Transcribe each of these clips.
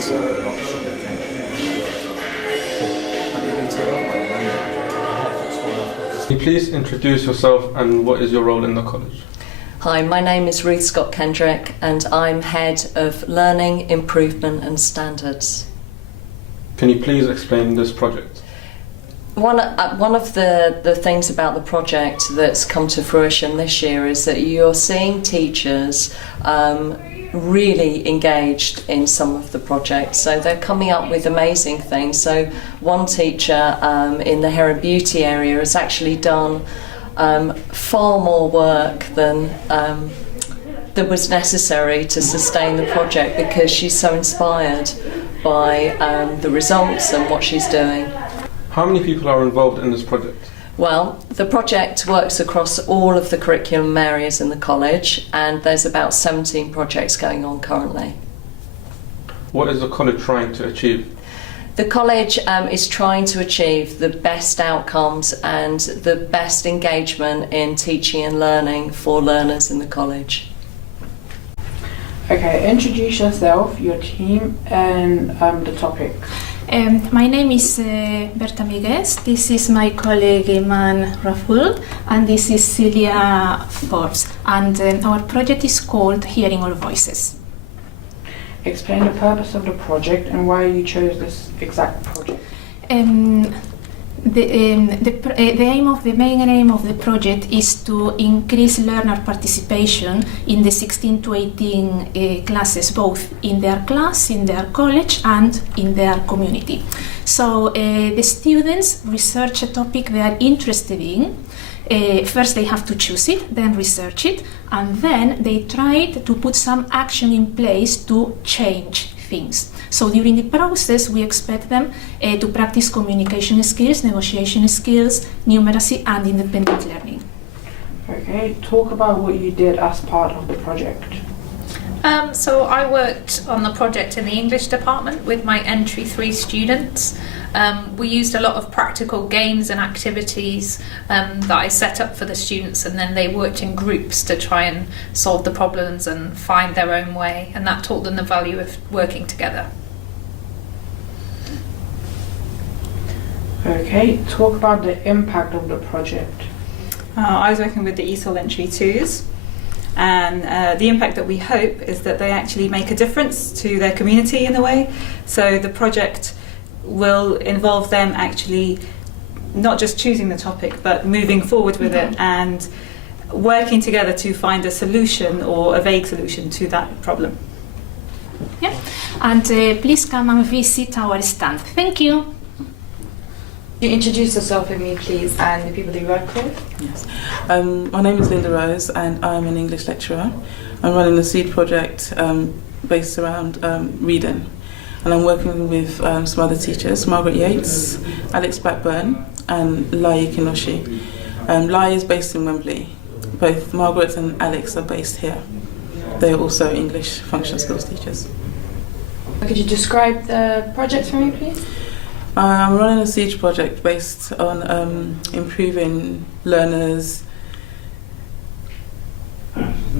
Can you please introduce yourself and what is your role in the college? Hi, my name is Ruth Scott Kendrick and I'm Head of Learning, Improvement and Standards. Can you please explain this project? One of the things about the project that's come to fruition this year is that you're seeing teachers really engaged in some of the projects. So they're coming up with amazing things. So one teacher in the hair and beauty area has actually done far more work than that was necessary to sustain the project because she's so inspired by the results and what she's doing. How many people are involved in this project? Well, the project works across all of the curriculum areas in the college and there's about 17 projects going on currently. What is the college trying to achieve? The college is trying to achieve the best outcomes and the best engagement in teaching and learning for learners in the college. Okay, introduce yourself, your team and the topic. My name is Berta Miguez, this is my colleague Iman Raful, and this is Celia Forbes, and our project is called Hearing All Voices. Explain the purpose of the project and why you chose this exact project. The main aim of the project is to increase learner participation in the 16 to 18 classes, both in their class, in their college and in their community. So the students research a topic they are interested in. First they have to choose it, then research it, and then they try to put some action in place to change things. So during the process we expect them to practice communication skills, negotiation skills, numeracy and independent learning. Okay, talk about what you did as part of the project. So I worked on the project in the English department with my entry 3 students. We used a lot of practical games and activities that I set up for the students, and then they worked in groups to try and solve the problems and find their own way, and that taught them the value of working together. Okay, talk about the impact of the project. I was working with the ESOL entry 2s, and the impact that we hope is that they actually make a difference to their community in a way. So the project will involve them actually not just choosing the topic but moving forward with it and working together to find a solution or a vague solution to that problem. Yeah, and please come and visit our stand. Thank you. You introduce yourself with me, please, and the people that you work with. Yes. My name is Linda Rose and I'm an English lecturer. I'm running the SEED project based around reading, and I'm working with some other teachers, Margaret Yates, Alex Blackburn and Lai Kinoshi. Lai is based in Wembley. Both Margaret and Alex are based here. They are also English functional skills teachers. Could you describe the project for me, please? I'm running a SEED project based on improving learners'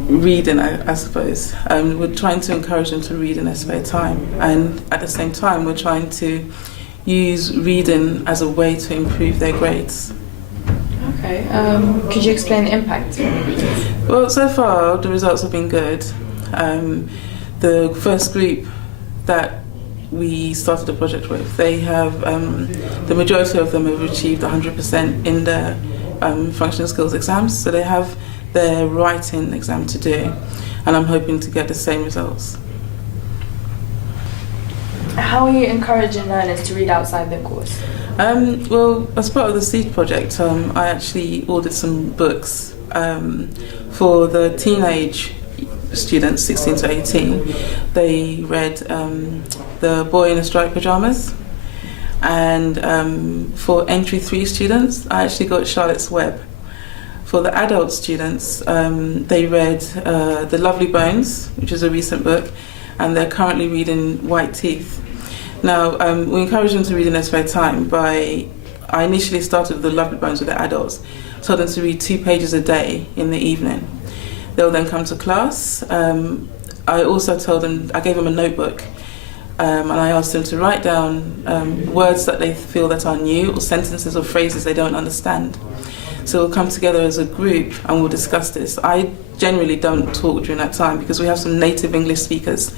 reading, I suppose. We're trying to encourage them to read in their spare time, and at the same time we're trying to use reading as a way to improve their grades. Okay, could you explain the impact? Well, so far the results have been good. The first group that we started the project with, they have, the majority of them have achieved 100% in their functional skills exams, so they have their writing exam to do, and I'm hoping to get the same results. How are you encouraging learners to read outside their course? Well, as part of the SEED project, I actually ordered some books for the teenage students, 16 to 18. They read The Boy in the Striped Pyjamas, and for entry 3 students I actually got Charlotte's Web. For the adult students, they read The Lovely Bones, which is a recent book, and they're currently reading White Teeth. Now, we encourage them to read in their spare time. I initially started with The Lovely Bones with the adults, told them to read 2 pages a day in the evening. They'll then come to class. I also told them, I gave them a notebook and I asked them to write down words that they feel that are new, or sentences or phrases they don't understand. So we'll come together as a group and we'll discuss this. I generally don't talk during that time because we have some native English speakers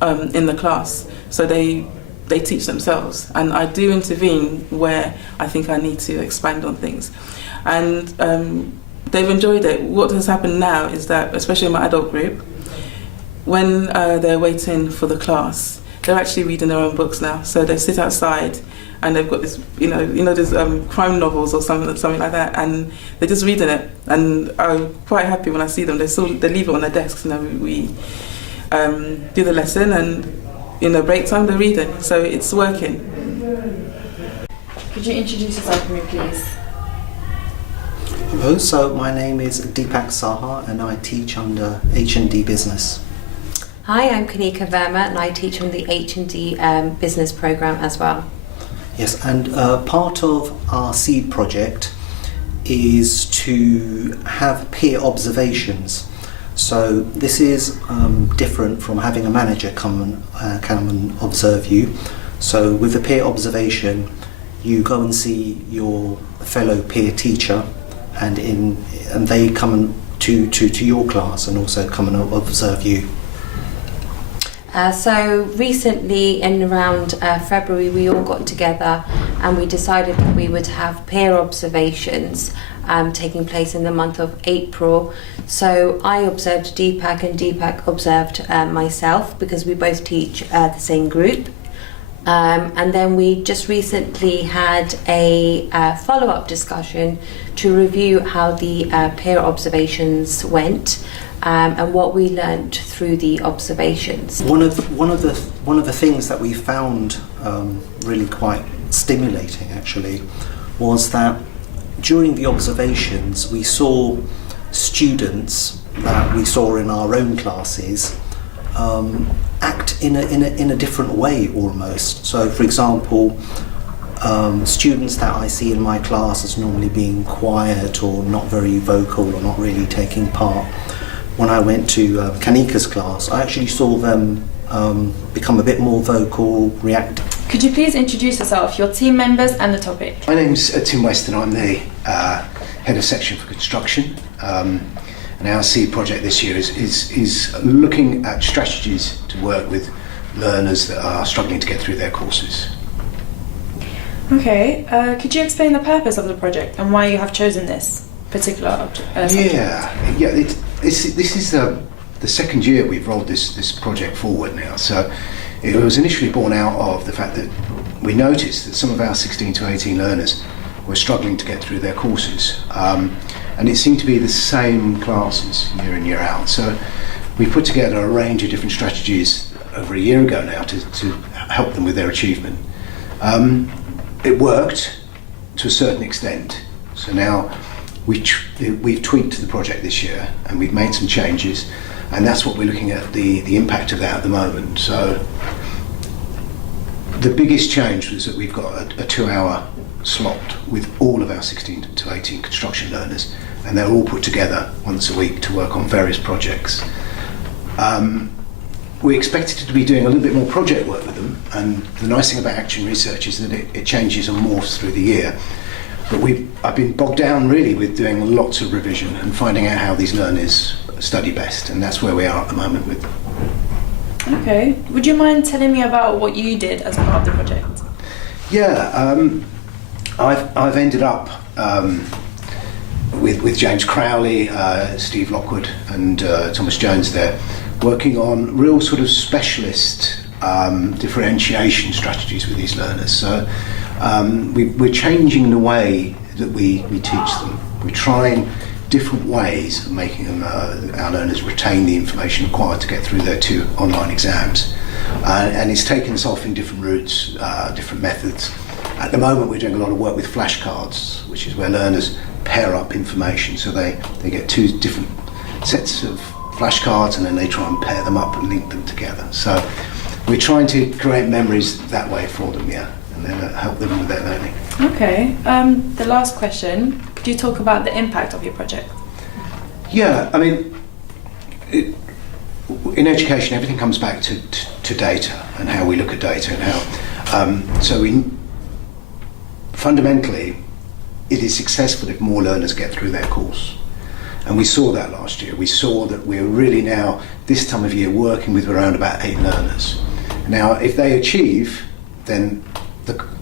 in the class, so they teach themselves, and I do intervene where I think I need to expand on things. And they've enjoyed it. What has happened now is that, especially in my adult group, when they're waiting for the class, they're actually reading their own books now. So they sit outside and they've got this, there's crime novels or something like that, and they're just reading it. And I'm quite happy when I see them. They leave it on their desks. We do the lesson, and break time they're reading. So it's working. Could you introduce yourself for me, please? Hello, so my name is Deepak Saha and I teach under H&D Business. Hi, I'm Kanika Verma and I teach on the H&D business program as well. Yes, and part of our SEED project is to have peer observations. So this is different from having a manager come and observe you. So with the peer observation, you go and see your fellow peer teacher, and they come to your class and also come and observe you. So recently, in around February, we all got together and we decided that we would have peer observations taking place in the month of April. So I observed Deepak and Deepak observed myself, because we both teach the same group. And then we just recently had a follow-up discussion to review how the peer observations went and what we learned through the observations. One of the things that we found really quite stimulating, actually, was that during the observations we saw students that we saw in our own classes act in a different way almost. So, for example, students that I see in my class as normally being quiet or not very vocal or not really taking part, when I went to Kanika's class, I actually saw them become a bit more vocal, react. Could you please introduce yourself, your team members and the topic? My name's Tim Weston. I'm the head of section for construction. And our SEED project this year is looking at strategies to work with learners that are struggling to get through their courses. Okay, could you explain the purpose of the project and why you have chosen this particular subject? This is the second year we've rolled this project forward now. So it was initially born out of the fact that we noticed that some of our 16 to 18 learners were struggling to get through their courses. And it seemed to be the same classes year in, year out. So we put together a range of different strategies over a year ago now to help them with their achievement. It worked to a certain extent. So now we've tweaked the project this year and we've made some changes, and that's what we're looking at, the impact of that at the moment. So the biggest change was that we've got a 2-hour slot with all of our 16 to 18 construction learners, and they're all put together once a week to work on various projects. We expected to be doing a little bit more project work with them, and the nice thing about action research is that it changes and morphs through the year. But I've been bogged down really with doing lots of revision and finding out how these learners study best, and that's where we are at the moment with them. Okay, would you mind telling me about what you did as part of the project? Yeah, I've ended up with James Crowley, Steve Lockwood and Thomas Jones there, working on real sort of specialist differentiation strategies with these learners. So we're changing the way that we teach them. We're trying different ways of making them, our learners retain the information required to get through their 2 online exams. And it's taken us off in different routes, different methods. At the moment we're doing a lot of work with flashcards, which is where learners pair up information. So they get 2 different sets of flashcards and then they try and pair them up and link them together. So we're trying to create memories that way for them, yeah, and then help them with their learning. Okay, the last question, could you talk about the impact of your project? Yeah, I mean, in education everything comes back to to data and how we look at data and how. Fundamentally, it is successful if more learners get through their course. And we saw that last year. We saw that we're really now, this time of year, working with around about 8 learners. Now, if they achieve, then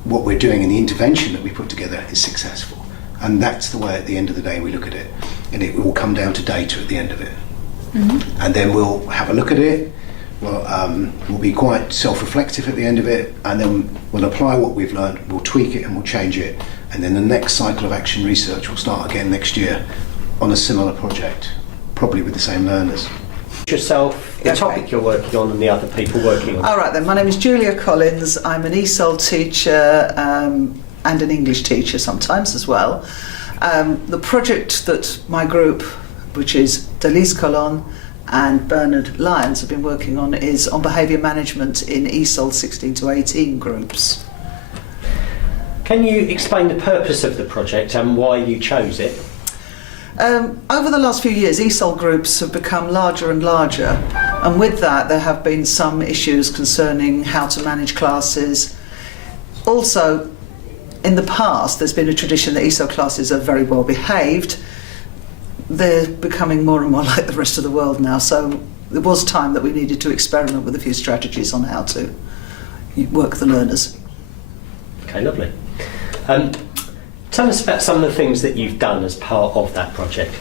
what we're doing in the intervention that we put together is successful. And that's the way, at the end of the day, we look at it. And it will come down to data at the end of it. Mm-hmm. And then we'll have a look at it. We'll be quite self-reflective at the end of it, and then we'll apply what we've learned, we'll tweak it and we'll change it. And then the next cycle of action research will start again next year on a similar project, probably with the same learners. Yourself, the topic you're working on, and the other people working on. All right then, my name is Julia Collins. I'm an ESOL teacher and an English teacher sometimes as well. The project that my group, which is Denis and Bernard Lyons, have been working on is on behaviour management in ESOL 16 to 18 groups. Can you explain the purpose of the project and why you chose it? Over the last few years, ESOL groups have become larger and larger, and with that there have been some issues concerning how to manage classes. Also, in the past there's been a tradition that ESOL classes are very well behaved. They're becoming more and more like the rest of the world now, so it was time that we needed to experiment with a few strategies on how to work the learners. Okay, lovely. Tell us about some of the things that you've done as part of that project.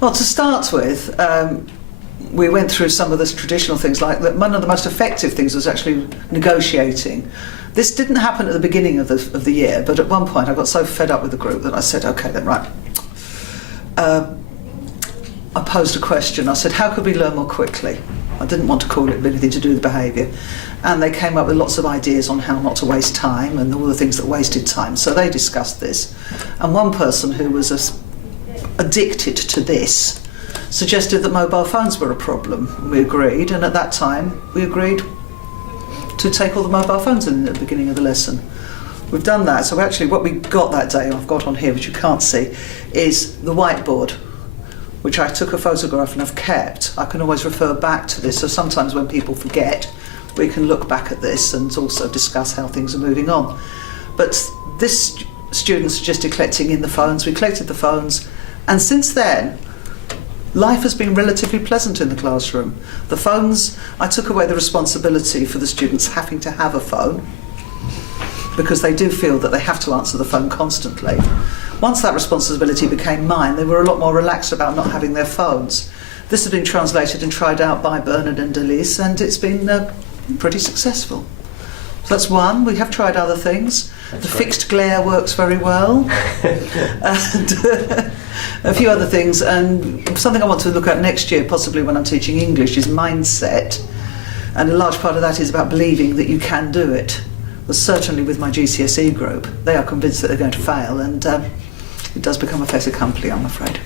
Well, to start with, we went through some of the traditional things, like one of the most effective things was actually negotiating. This didn't happen at the beginning of the year, but at one point I got so fed up with the group that I said, okay then, right. I posed a question. I said, how could we learn more quickly? I didn't want to call it anything to do with behaviour. And they came up with lots of ideas on how not to waste time and all the things that wasted time. So they discussed this. And one person who was addicted to this suggested that mobile phones were a problem. We agreed, and at that time we agreed to take all the mobile phones in at the beginning of the lesson. We've done that. So actually what we got that day, I've got on here, which you can't see, is the whiteboard, which I took a photograph and I've kept. I can always refer back to this, so sometimes when people forget, we can look back at this and also discuss how things are moving on. But this student suggested collecting in the phones. We collected the phones, and since then, life has been relatively pleasant in the classroom. The phones, I took away the responsibility for the students having to have a phone, because they do feel that they have to answer the phone constantly. Once that responsibility became mine, they were a lot more relaxed about not having their phones. This has been translated and tried out by Bernard and Denis, and it's been pretty successful. So that's one. We have tried other things. The fixed glare works very well. And a few other things. And something I want to look at next year, possibly when I'm teaching English, is mindset. And a large part of that is about believing that you can do it. Well, certainly with my GCSE group, they are convinced that they're going to fail, and it does become a fait accompli, I'm afraid.